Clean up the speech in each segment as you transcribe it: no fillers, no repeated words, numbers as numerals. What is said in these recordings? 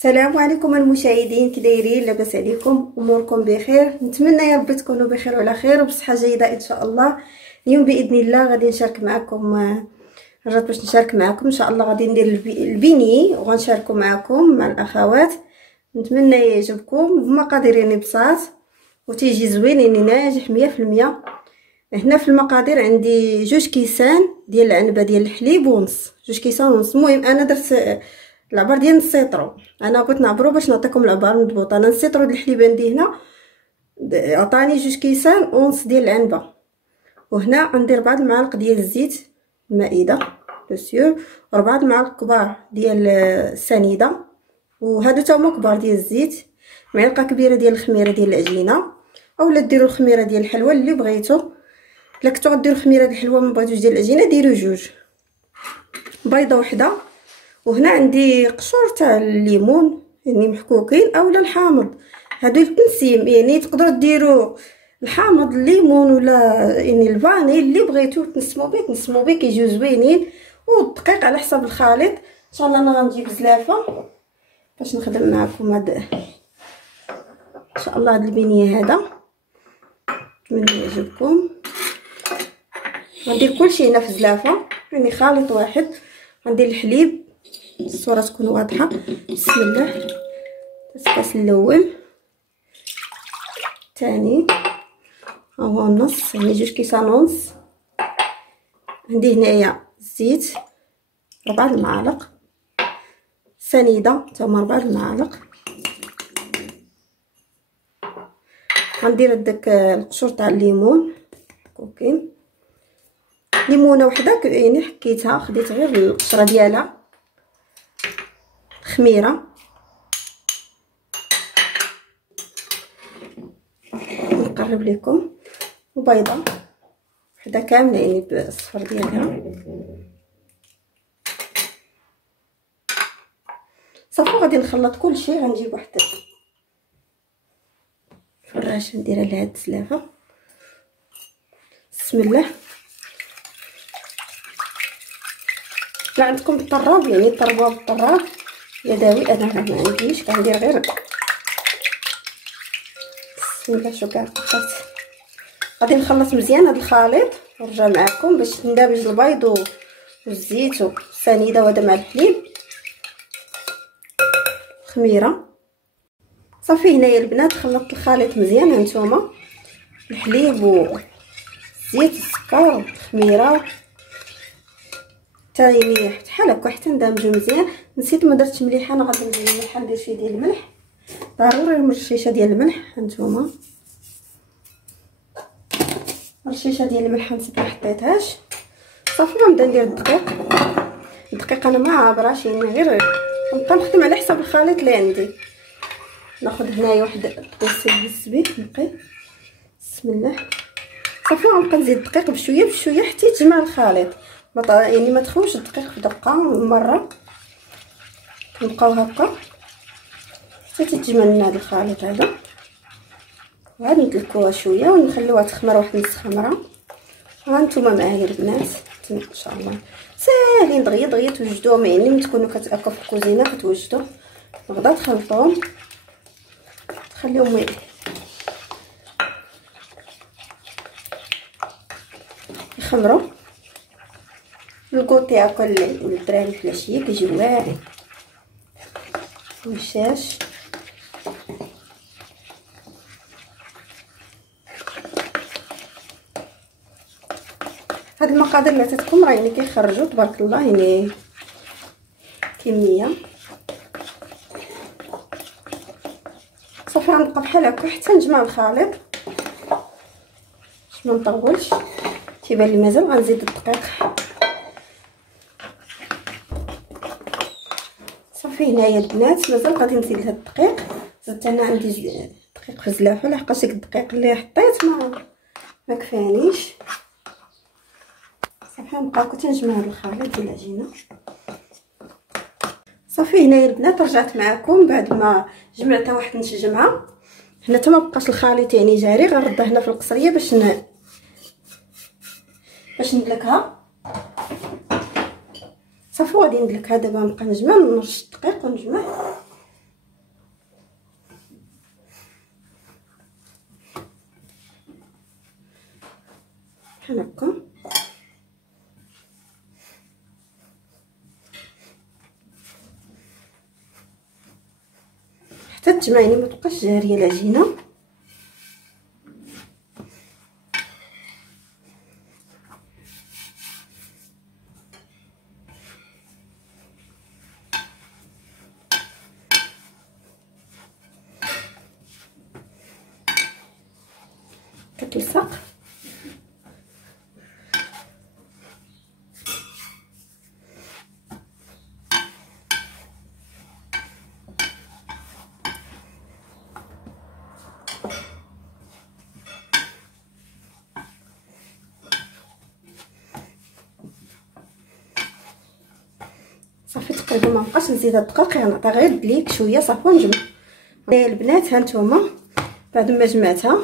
السلام عليكم المشاهدين، كي دايرين؟ لاباس عليكم؟ اموركم بخير؟ نتمنى يا ربي تكونوا بخير وعلى خير وبصحه جيده ان شاء الله. اليوم باذن الله غادي نشارك معكم، رجعت باش نشارك معكم ان شاء الله. غادي ندير البيني وغنشاركو معكم مع الاخوات. نتمنى يعجبكم بمقادير يعني بساط وتيجي زوين يعني ناجح 100%. هنا في المقادير عندي 2 كيسان ديال العنبه ديال الحليب ونص، 2 كيسان ونص. المهم انا درت العبار ديال السيطرو، انا بغيت نعبرو باش نعطيكم العبار مضبوطه. انا السيطرو ديال الحليب عندي هنا عطاني 2 كيسان ونص ديال العنبه، وهنا عندي 4 المعالق ديال الزيت المائده بسيور، 4 المعالق كبار ديال السنيده، وهادو تا هما كبار ديال الزيت، معلقه كبيره ديال الخميره ديال العجينه، اولا ديروا الخميره ديال الحلوى اللي بغيتو. الا كنتو غديروا الخميره ديال الحلوى ما بغيتوش ديال العجينه ديروا 2. بيضه وحده، وهنا عندي قشور تاع الليمون يعني محكوكين اولا الحامض، هادو التنسيم يعني تقدروا ديروا الحامض الليمون ولا يعني الفاني اللي بغيتو تنسموا به كيجيو زوينين. والدقيق على حسب الخليط. ان شاء الله انا غنجيب زلافه باش نخدم معكم هذا ان شاء الله. هذا البنيه هذا نتمنى يعجبكم. غندير كلشي هنا في زلافه يعني خليط واحد. غندير الحليب، الصوره تكون واضحه. بسم الله. الكاس الاول، الثاني هو النص يعني 2 كيسان ونص. عندي هنايا الزيت 4 المعالق، سنيده حتى هما 4 المعالق. غندير هداك القشور تاع الليمون محكوكين، ليمونه وحده يعني حكيتها، خديت غير القشره ديالها. خميره نقرب لكم، وبيضه وحده كامله يعني بالصفر ديالها. صافي غادي نخلط كلشي. غنجيب واحد الفراشه نديرها لهاد الزلافه. بسم الله. لا عندكم الطراب يعني طربوها بالطراب يدوي، انا ما عنديش، كندير غير بسم الله. شو كاع فكرت. غادي نخلط مزيان هذا الخليط ونرجع معكم باش ندابج البيض والزيت والسنيده وهذا مع الحليب خميره. صافي هنايا البنات خلطت الخليط مزيان. هانتوما الحليب والزيت السكر والخميره تايني بحال هكا حتى ندمجو مزيان. نسيت ما درتش مليحه، انا غادي ندير الملح، ندير شويه ديال الملح ضروري، رشيشه ديال الملح. هانتوما رشيشه ديال الملح نسيت ما حطيتهاش. صافي غنبدا ندير الدقيق انا ما عابراش يعني غير نبقى نخدم على حسب الخليط اللي عندي. ناخذ هنايا واحد بالسبيك نقي. بسم الله. صافي غنبقى نزيد الدقيق بشويه بشويه حتى يتجمع الخليط، يعني ما تخوش الدقيق في دقه مره. نبقاو هكا حتى تتجمع لنا هذا الخليط هذا. وعاد ندلكوها شويه ونخليوها تخمر واحد نص خمره. هانتوما معايا البنات ان شاء الله ساهلين دغيا توجدوهم، يعني ملي تكونوا كتاكلوا في الكوزينه كتوجدوا غدا تخلطوهم تخليهم يخمروا. الكوطي هكا للدراري في العشيه كيجي واعر وشاش. هاد المقادير اللي عطيتكم راه يعني كيخرجوا تبارك الله يعني كميه. صافي غنبقى بحال هكا حتى نجمع الخليط باش ما نطولش. تيبان لي مازال غنزيد الدقيق. صافي هنايا البنات مازال غادي نزيد هاد الدقيق. زدت انا عندي دقيق في الزلافه لحقاش داك الدقيق اللي حطيت ما كفانيش. صافي نبقاو تنجمع هاد الخليط ديال العجينه. صافي هنايا البنات رجعت معكم بعد ما جمعتها واحد نص جمعه. هنا حتى ما بقاش الخليط يعني جاري، غنردها هنا في القصريه باش ندلكها. صافي غادي ندلكها دابا. نبقى نجمع نرش الدقيق ونجمع بحال هكا. حتى تجمعيني ما تبقاش جاريه العجينه. كتلصق. صافي تقريبا ما بقاش نزيد الدقيق، يعني نعطي غير دليك شويه صافي ونجمع. البنات ها نتوما بعد ما جمعتها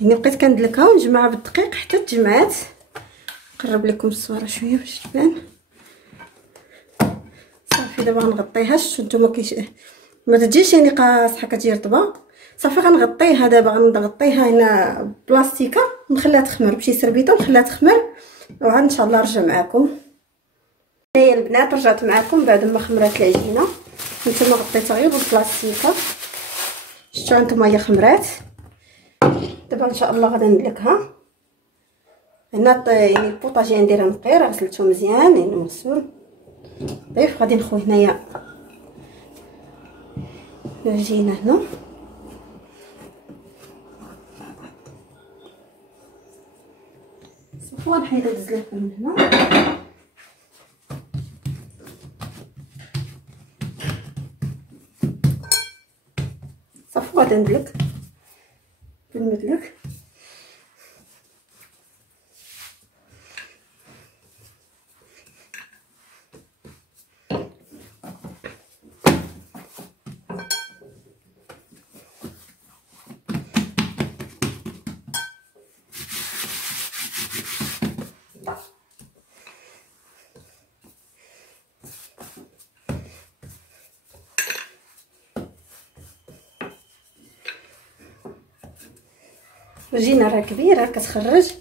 يعني بقيت كندلكها ونجمعها بالدقيق حتى تجمعات. نقرب لكم الصوره شويه باش تبان. صافي دابا غنغطيها. شفتوا نتوما ما تجيش يعني قاصحه كتجي رطبه. صافي غنغطيها دابا، غنغطيها هنا بلاستيكه ونخليها تخمر بشي سربيطه ونخليها تخمر، وعاد ان شاء الله نرجع معكم. هيا البنات رجعت معكم بعد ما خمرات العجينه. نتوما غطيتها غير بالبلاستيكه، شفتوا نتوما هي خمرات. دابا ان شاء الله غادي ندلكها. هنا يعني البوطاجي عندي راه نقي، راه غسلته مزيان يعني مغسول نظيف. غادي نخوي هنايا العجينه هنا. صافي غنحيد هاد الزلافه من هنا. صافي غادي ندلك بالمدلك. العجينه راه كبيره كتخرج.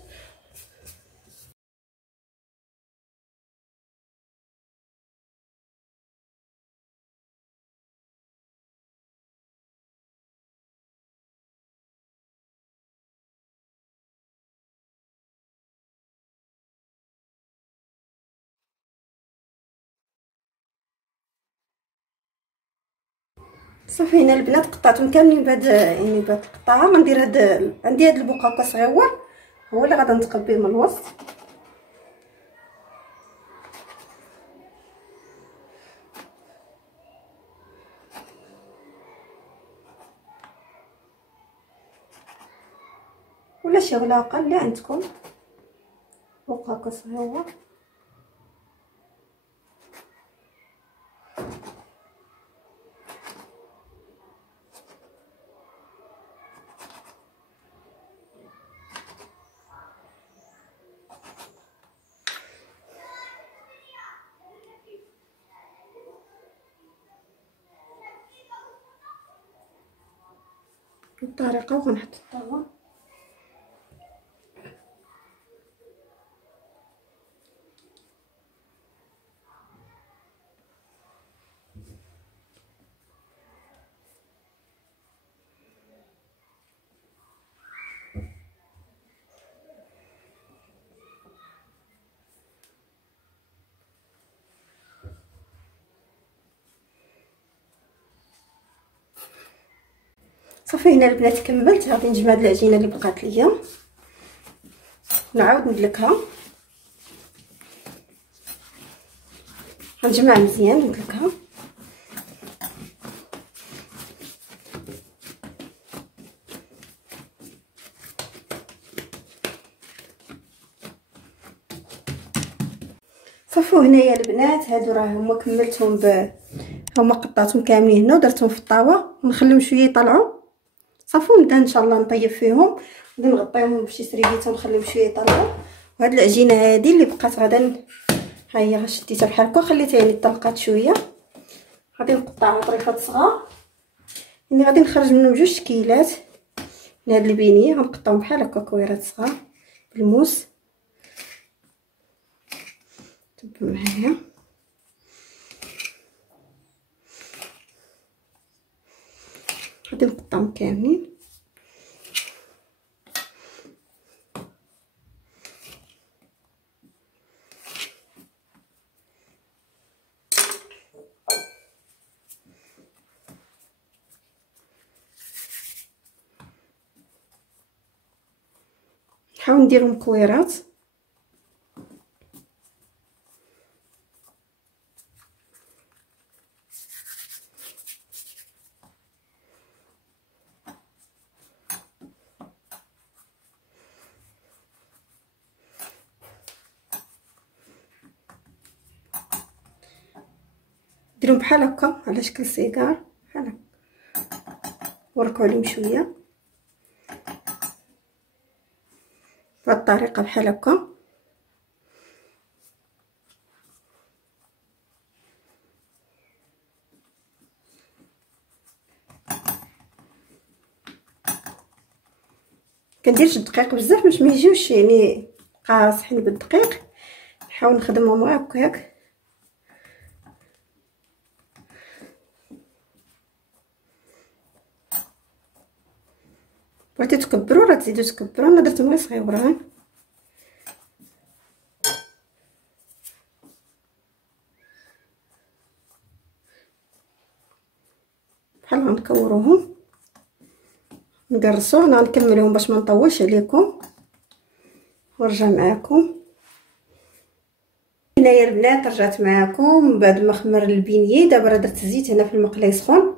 صافي هنا البنات قطعتهم كاملين بهاد يعني بهاد القطعه. غندير عندي هاد البقاقه صغيور هو اللي غادي نتقب به من الوسط. ولا شي غلاقه اللي عندكم بقاقه صغيره. بالطريقه وغنحط الطاوه. صافي هنا البنات كملت. غادي نجمع هاد العجينه اللي بقات ليا نعاود ندلكها. غنجمع مزيان ندلكها. صافي هنايا البنات هادو راه هما كملتهم هما قطعتهم كاملين هنا ودرتهم في الطاوه ونخليهم شويه يطلعوا. صافي نبدا ان شاء الله نطيب فيهم. غادي نغطيهم بشي سريبيته ونخليهم شويه يطلعوا. وهاد العجينه هادي اللي بقات غادا ها هي شديتها بحال هكا خليتها يعني طلقات شويه. غادي نقطعها طريفات صغار يعني غادي نخرج منهم جوج شكيلات من هاد البينيه. غنقطعهم بحال هكا كويرات صغار الموس. تبعوا معايا. غادي نقطعهم كاملين. نحاول نديرهم كويرات. ديرهم بحال هكا على شكل سيجار بحال هكا، وركوا عليهم شويه بهاد الطريقه بحال هكا. كنديرش الدقيق بزاف باش ما يجيوش يعني قاصحين بالدقيق. نحاول نخدمهم غير هكاك. بغيتو تكبروا راه تزيدوا تكبروا، انا درتهم غير صغيورين. بحال غنكوروهم نقرصوا. انا غنكملهم باش ما نطولش عليكم ونرجع معاكم. هنايا البنات رجعت معاكم بعد ما خمر البينيه. دابا راه درت الزيت هنا في المقله يسخن،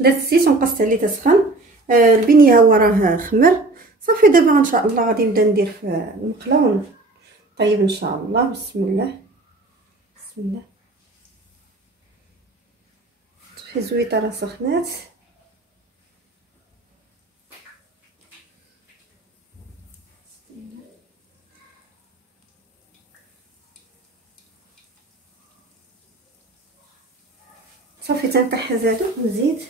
درت الزيت ونقصت عليه تسخن. البينيه هو راه خمر صافي. دابا ان شاء الله غادي نبدا ندير في المقله ونطيب ان شاء الله. بسم الله بسم الله. صافي الزويطه راه سخنات. صافي تنكح زادو ونزيد.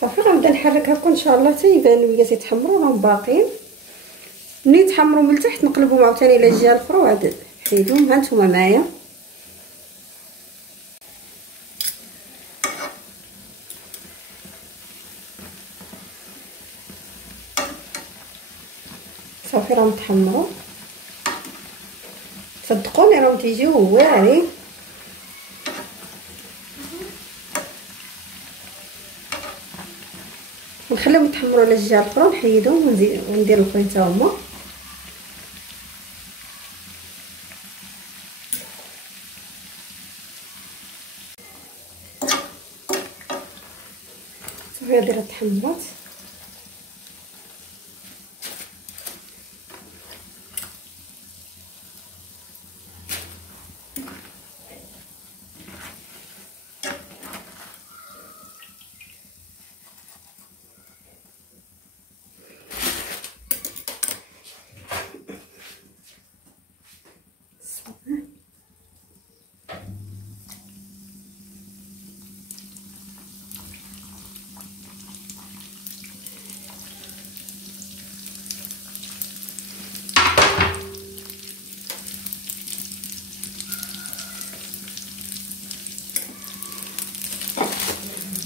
صافي غنبدا نحرك هكا ان شاء الله حتى يبانو ليا تيتحمروا. راهم باقيين. ملي يتحمروا من التحت نقلبهم عاوتاني على الجهه الاخرى وعاد حيدهم. ها نتوما معايا. صافي راهم تحمروا. صدقوني راهم تيجيو واعرين. نخليهم يتحمروا على الجهه الاخرى ونحيدهم ونزيد وندير الاخرين حتى هما. صافي هادي راه تحمرات.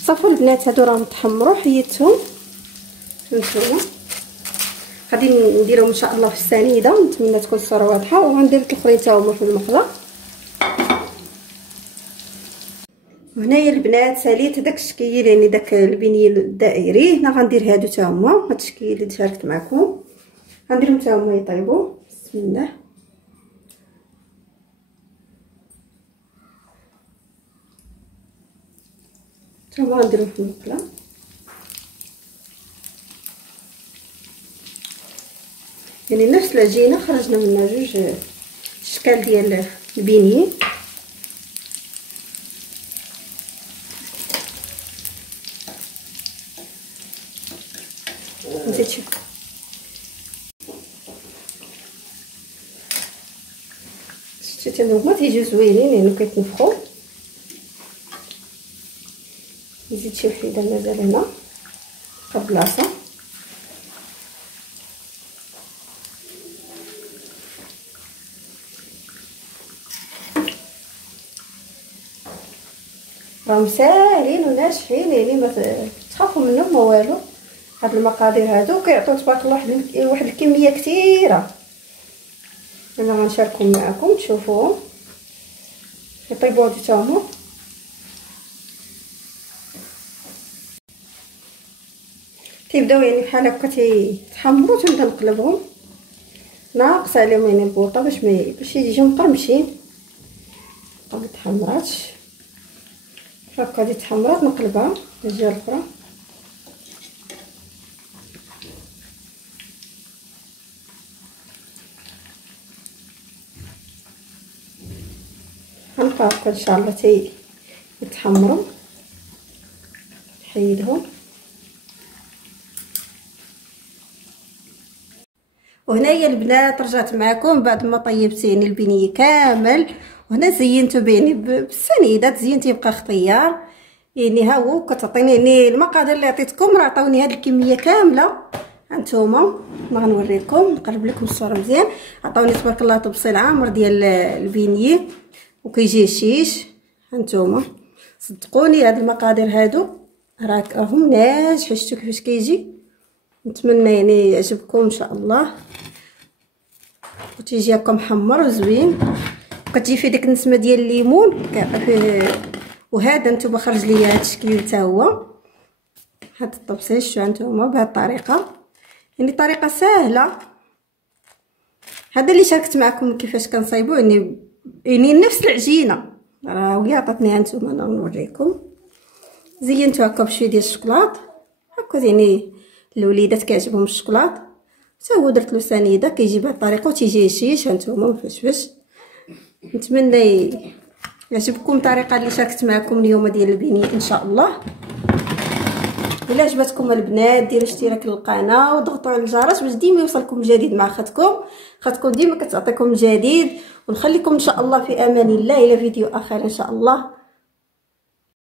صافي البنات هادو راهم تحمروا حيدتهم. نتوما غادي نديرهم ان شاء الله في السنيده ونتمنى تكون الصوره واضحه. وغندير الاخرين حتى هما في المقله. وهنايا البنات ساليت داك الشكيل يعني داك البنيه الدائري. هنا غندير هادو حتى هما هاد الشكل اللي شاركت معكم غنديرهم حتى هما يطيبوا. بسم الله. حتى هما غنديرهم في المقله. يعني نفس العجينه خرجنا منها الاشكال ديال البيني. نزيد شويه شتي هما تيجيو زوينين يعني كيتنفخوا. نزيد شي وحده مازال هنا بلاصه. راهم ساهلين وناجحين يعني ما تخافوا منهم ما والو. هاد المقادير هادو كيعطيو تبارك الله واحد الكميه كثيره. انا غنشاركهم معكم تشوفوهم يطيبوا هادو حتى هما. تيبداو يعني بحال هكا تيتحمروا تنبدا نقلبهم ناقص عليهم يعني البوطه باش يجيو مقرمشين. ما تحمراتش هكا دي تحمرات نقلبها الجهه الاخرى. غنبقى هكا ان شاء الله يتحمروا. نحيدهم. وهنايا البنات رجعت معكم بعد ما طيبت يعني البنيه كامل. وهنا زينته يعني بالسنيدات زينته يبقى اختيار يعني. ها هو كتعطيني يعني المقادير اللي عطيتكم راه عطاوني هاد الكميه كامله. هانتوما ما غنوريكم نقرب لكم الصوره مزيان. عطاوني تبارك الله تبصيل عامر ديال البينيه وكيجي هشيش. هانتوما صدقوني هاد المقادير هادو راهم ناجح. شفتوا كيفاش كيجي. نتمنى يعني يعجبكم ان شاء الله وتيجي هكا محمر وزوين. كتجي فيه ديك النسمه ديال الليمون كيعطي فيه. وهذا نتوما خرج ليا هذا الشكل حتى هو. هاد الطبسيل شفتوا نتوما بهذه الطريقه يعني طريقه سهله. هذا اللي شاركت معكم كيفاش كنصايبو يعني نفس العجينه راه هي عطاتني. هانتوما انا نوريكم زينتو هكا بشويه ديال الشوكولاط هكا يعني الوليدات كيعجبهم الشوكولاط. حتى هو درت له سنيده كيجي بهذه الطريقه وتيجي هشيش. هانتوما فاش نتمنى يعجبكم الطريقه اللي شاركت معكم اليوم ديال البنيه ان شاء الله. الا عجبتكم البنات ديروا اشتراك للقناه وضغطوا على الجرس باش ديما يوصلكم الجديد مع خاطكم ديما كتعطيكم الجديد. ونخليكم ان شاء الله في امان الله الى فيديو اخر ان شاء الله.